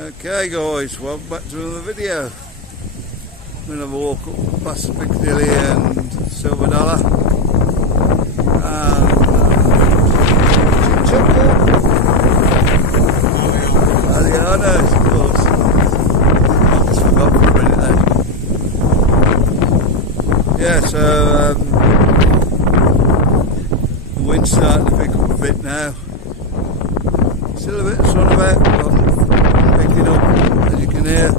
Okay guys, welcome back to another video. I'm going to have a walk up past Piccadilly and Silver Dollar and Alianos, of course. I just forgot for a minute then. Yeah, so the wind's starting to pick up a bit now. Still a bit of sun about, but picking up, as you can hear.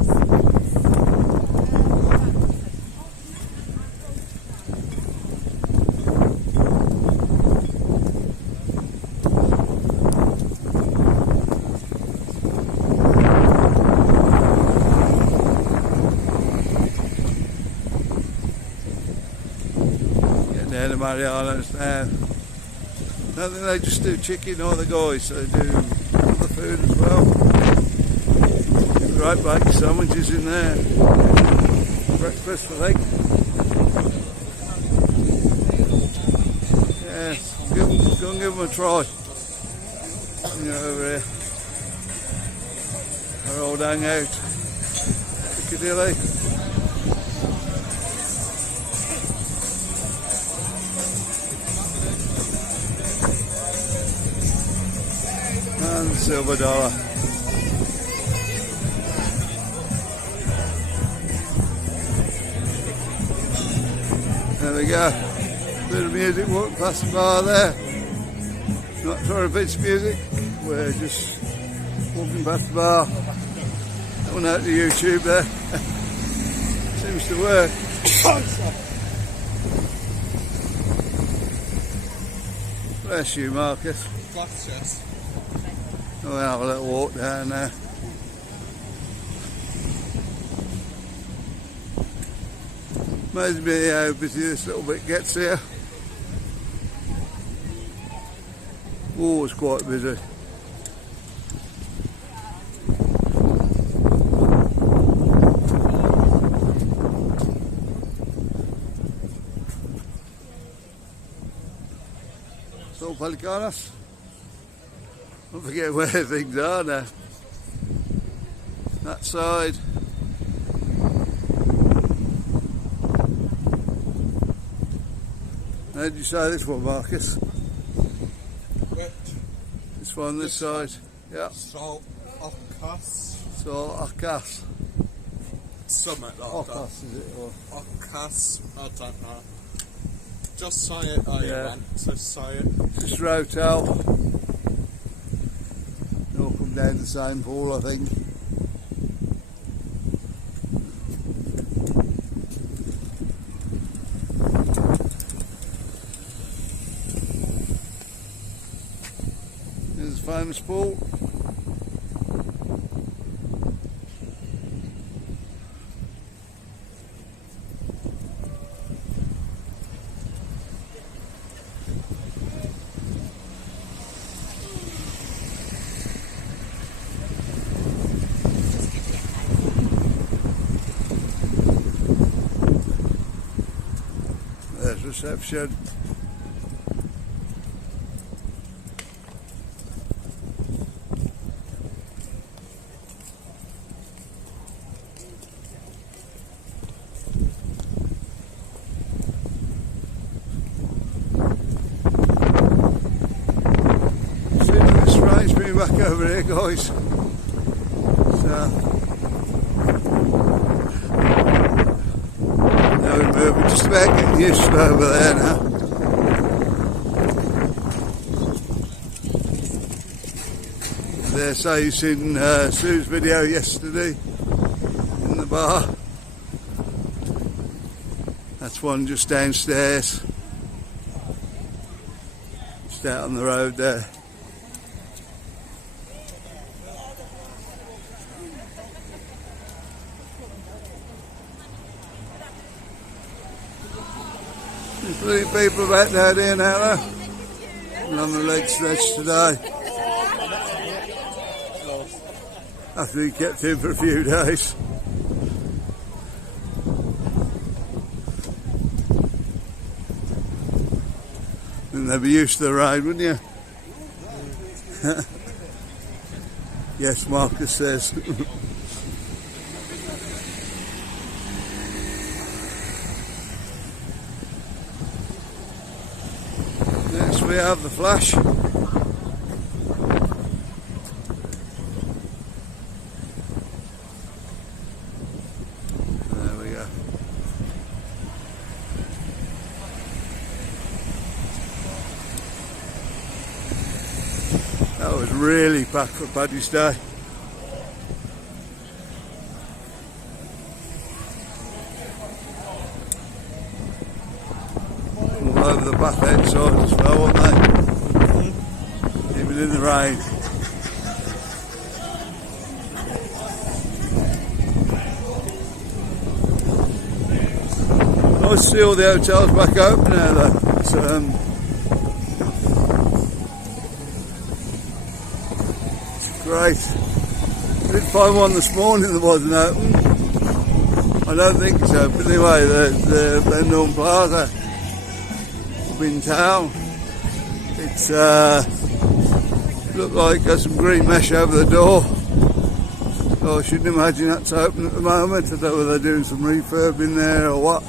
Getting down to Mariano's now. I don't think they just do chicken or the guys, they do other food as well. Great baked sandwiches in there. Breakfast, I think. Yeah, go and give them a try. You know, over here. Our old hangout, Piccadilly. And Silver Dollar. There we go. Bit of music walking past the bar there. Not for a bit's music. We're just walking past the bar. That went out to YouTube there. Seems to work. Bless you, Marcus. Gracias. We'll have a little walk down there. Amazes me how busy this little bit gets here. Always quite busy. So, Pelicanos. Don't forget where things are now. That side. How did you say this one, Marcus? Which? This one, this side. Yeah. Salt Ocas. So, Ocas. Something like that. Ocas, is it? Or? Ocas, I don't know. Just say it how you want to say it. Just a hotel. They'll come down the same pool, I think. There's a famous pool. There's reception. See like this rain's been back over here, guys. So we're just about getting used to over there now. There, so you've seen Sue's video yesterday in the bar. That's one just downstairs. Just out on the road there. There's plenty of people back down here now though. On the leg stretch today. After he kept in for a few days. And they'd be used to the ride, wouldn't you? Yes, Marcus says. Next we have the Flash. There we go. That was really packed for Ped'S Day. All over the back end side as well, weren't they? Even in the rain. Nice to see all the hotels back open now though. It's, great. I did find one this morning that wasn't open. I don't think it's open anyway, the Benidorm Plaza up in town. It's looked like got some green mesh over the door. So I shouldn't imagine that's open at the moment. I don't know whether they're doing some refurb in there or what.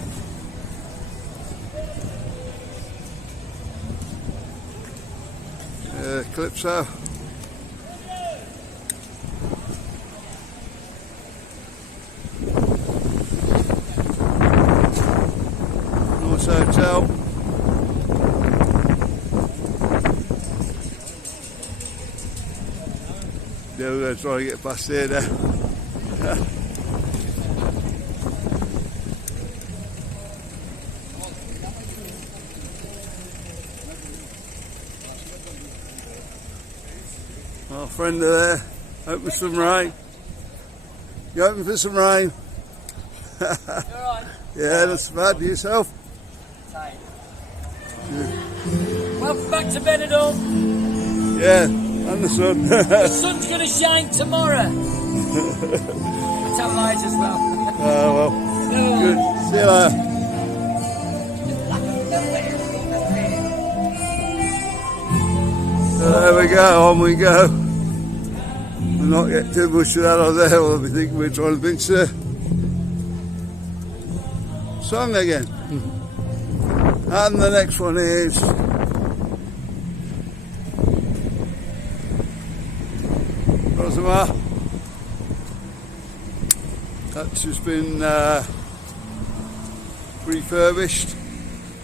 Calypso. Nice hotel. Yeah, we're going to try to get past here now. Our friend there, hoping for some rain. You hoping for some rain? You alright? Yeah, that's bad. Yourself? Tight. Welcome back to Benidorm. Yeah, and the sun. The sun's going to shine tomorrow. Tell lies as well. Oh well, good. See you later. So there we go, on we go. We'll not get too much of that on there, we'll be thinking we're trying to pinch the song again. And the next one is Rosamar. That's just been refurbished.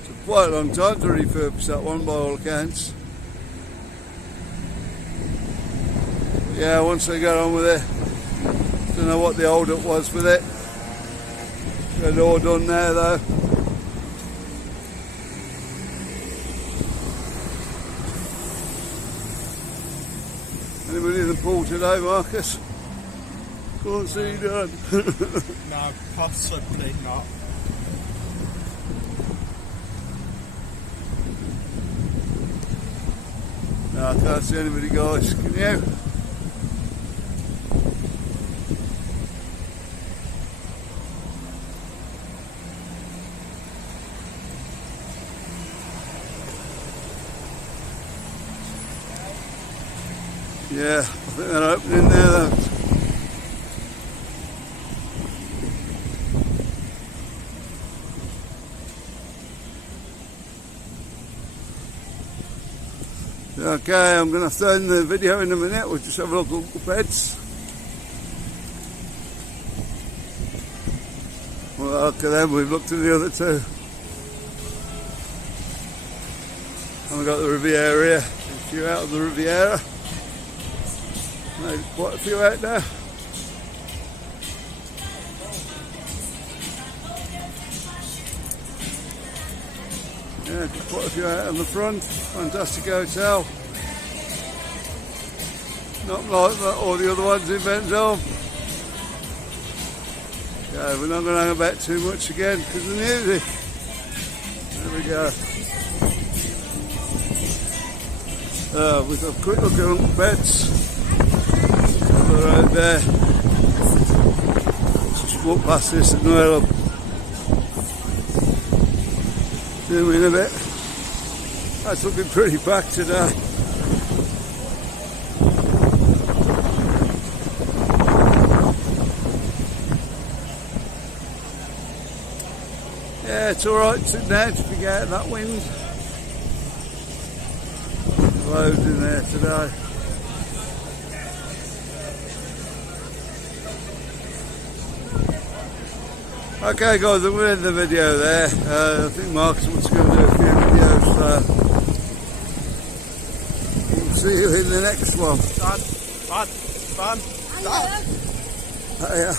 Took quite a long time to refurbish that one by all accounts. Yeah, once they got on with it, don't know what the hold up was with it. Got it all done there though. Anybody in the pool today, Marcus? Can't see you done. No, possibly not. No, I can't see anybody, guys. Can you? Yeah, I think they're opening there though. Okay, I'm going to throw in the video in a minute. We'll just have a look at Uncle Ped'S. Well, look at them, we've looked at the other two. And we've got the Riviera here. A few out of the Riviera. No, quite a few out there. Yeah, quite a few out on the front. Fantastic hotel. Not like that, all the other ones in Benidorm. Yeah, we're not going to hang about too much again because of the music. There we go. We've got a quick look at Uncle Ped'S. Right there. Just walk past this and we'll zoom in a bit. That's looking pretty packed today. Yeah, it's alright sitting out if you get that wind. Loads in there today. Okay guys, I'm going to end the video there. I think Mark's going to do a few videos, so we'll see you in the next one. Fun. Yeah.